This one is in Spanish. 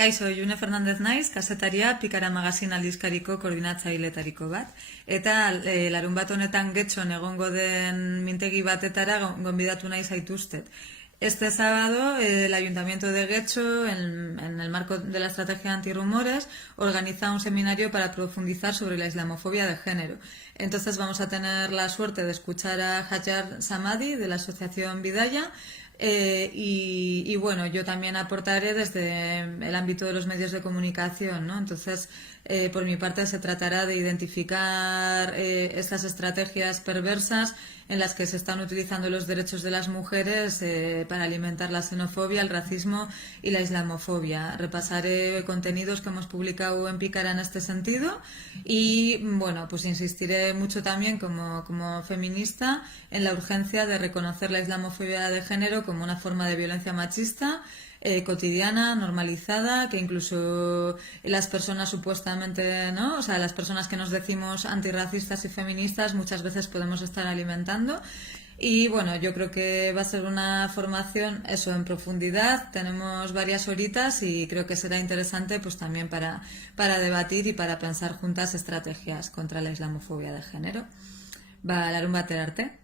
Kaixo, June Fernandez naiz, kasetaria Pikara Magazin aldizkariko koordinatzailetariko bat. Eta larun bat honetan Getxon egongo den mintegi batetara gonbidatu nahi zaituztet. Este sábado el Ayuntamiento de Getxo, en el marco de la estrategia antirrumores, organiza un seminario para profundizar sobre la islamofobia de género. Entonces vamos a tener la suerte de escuchar a Hajar Samadi de la Asociación Bidaya. Y bueno, yo también aportaré desde el ámbito de los medios de comunicación, ¿no? Entonces, por mi parte, se tratará de identificar estas estrategias perversas en las que se están utilizando los derechos de las mujeres para alimentar la xenofobia, el racismo y la islamofobia. Repasaré contenidos que hemos publicado en Pikara en este sentido y, bueno, pues insistiré mucho también como feminista en la urgencia de reconocer la islamofobia de género como una forma de violencia machista cotidiana, normalizada, que incluso las personas supuestamente, ¿no? O sea, las personas que nos decimos antirracistas y feministas muchas veces podemos estar alimentando. Y bueno, yo creo que va a ser una formación, eso, en profundidad. Tenemos varias horitas y creo que será interesante pues también para debatir y para pensar juntas estrategias contra la islamofobia de género. Ba, larun batera arte.